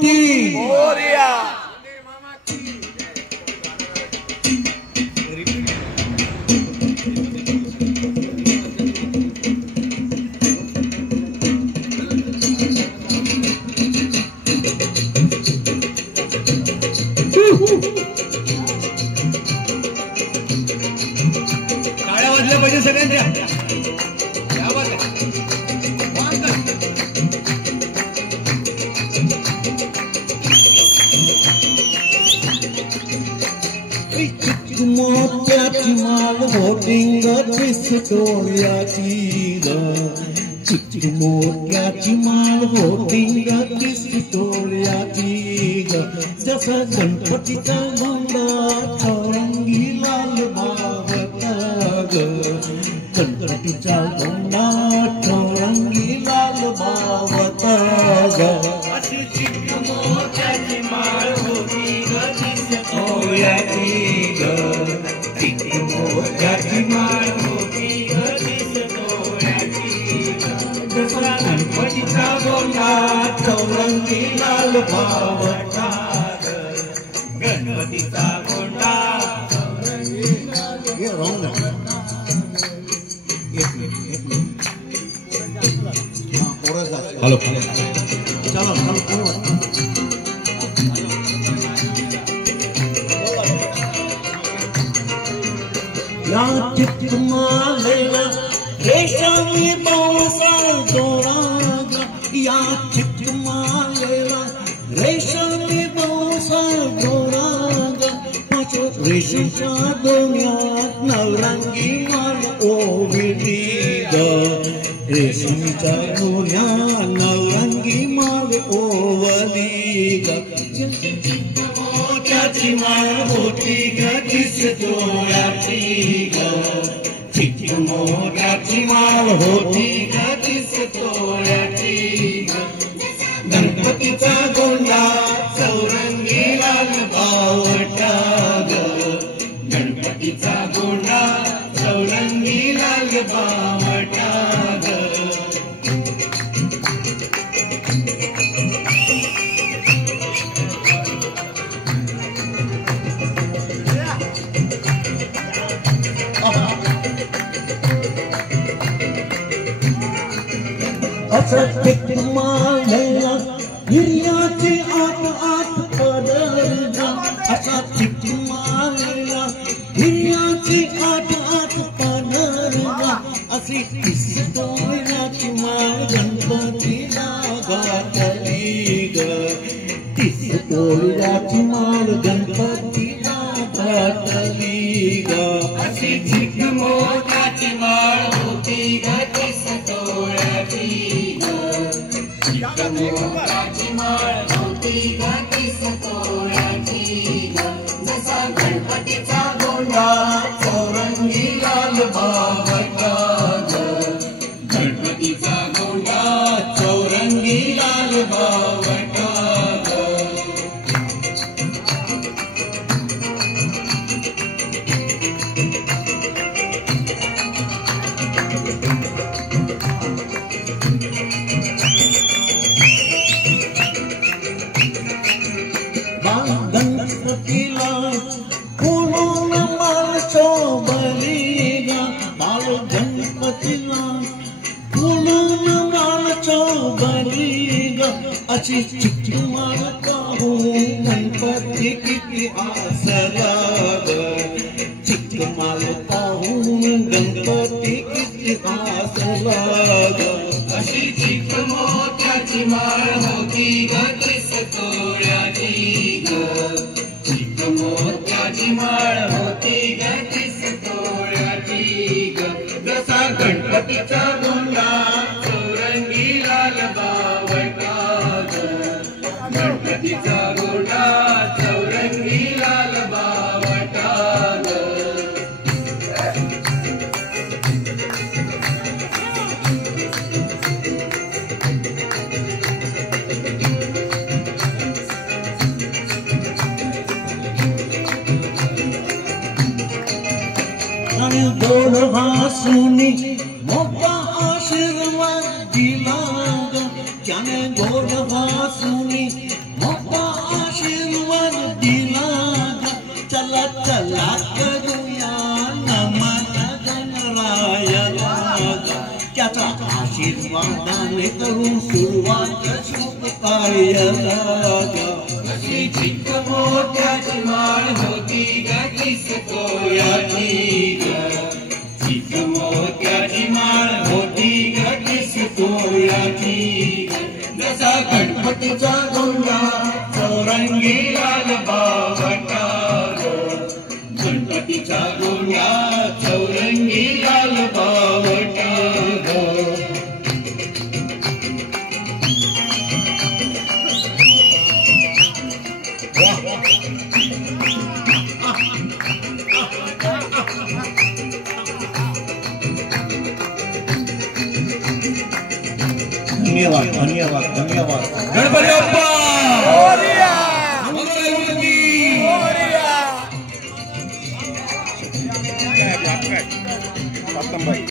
की मोरया टाळ्या वाजल्या पाहिजे सगळ्यांच्या. मोत्याची माळ होटिंग पिस्तोल्याची ग, मोत्याची माळ होटिंग पिस्तोल्याची ग, जसं गणपतीचा गोंडा चौरंगी लाल बावता ग, गणपतीचा गोंडा चौरंगी लाल बावता ग, अशी चिक मोत्याची माळ होटिंग पिस्तोल्याची ग, चिक मोत्याची माळ होटिंग पिस्तोल्याची ग, जसा गणपतीचा गोंडा चौरंगी लाल बावता ग, गणपतीचा गोंडा चौरंगी लाल हॅलो या चिकमालेला रेशमी बावसा दोरागा, या चिकमालेला रेशमी बावसा दोरागा, पाचो रेशमच्या दोन्यात नवरंगी माळ ओविली ग, रेशमीच्या दोन्यात नवरंगी माळ ओवली ग, मोत्याची माळ होती ग पिस्तोल्याची ग, चिक मोत्याची माळ होती ग पिस्तोल्याची ग, गणपतीचा गोंडा चौरंगी लाल बावटा ग, गणपतीचा गोंडा चौरंगी लाल बावटा ग, असं चिकमालेला हिर्याची आत आत पदरगा, असा चिकमालेला हिर्याची आत आत पदरगा, अशी पिस्तोल्याची माळ गणपतीला घातली ग, पिस्तोल्याची माळ गणपतीला घातली ग, अशी चिक मोत्याची माळ होती ग पिस्तोल्याची ग, चिक मोत्याची माळ होती ग पिस्तोल्याची ग, जसा गणपतीचा गोंडा चौरंगी लाल बावटा ग, गणपतीचा गोंडा चौरंगी लाल बावटा ग, गणपतीला फुलून माळ चोबली ग, बाळ गणपतीला फुलून माळ चोबली ग, अशी चिक माळ पाहून गणपती किती हसला ग, चिक माळ पाहून गणपती किती हसला ग, अशी चिक मोत्याची माळ होती ग पिस्तोल्याची ग, चिक मोत्याची माळ होती ग पिस्तोल्याची ग, जसा गणपतीचा गोंडा चौरंगी लाल बावटा ग, गणपतीचा गोंडा चौरंगी लाल बावटा ग, गोड हसूनी मोठा आशीर्वाद दिला ग, त्यानं त्याने गोड वासुनी मोठा आशीर्वाद दिला ग. चला चला करूया नमन गणरायाला ग. त्याचा आशीर्वादाने करू सुरुवात शुभ कार्याला ग. कशी चिक मोत्याची माळ होती गतीस तोयाची ग. चिक मोत्याची माळ होती गतीस तोयाची. जसा गणपतीचा गोंडा चौरंगी लाल बावटा ग. गणपतीचा गोंडा चौरंगी लाल बावटा ग. धन्यवाद धन्यवाद धन्यवाद. गणपती बाप्पा मोरया. मोरया.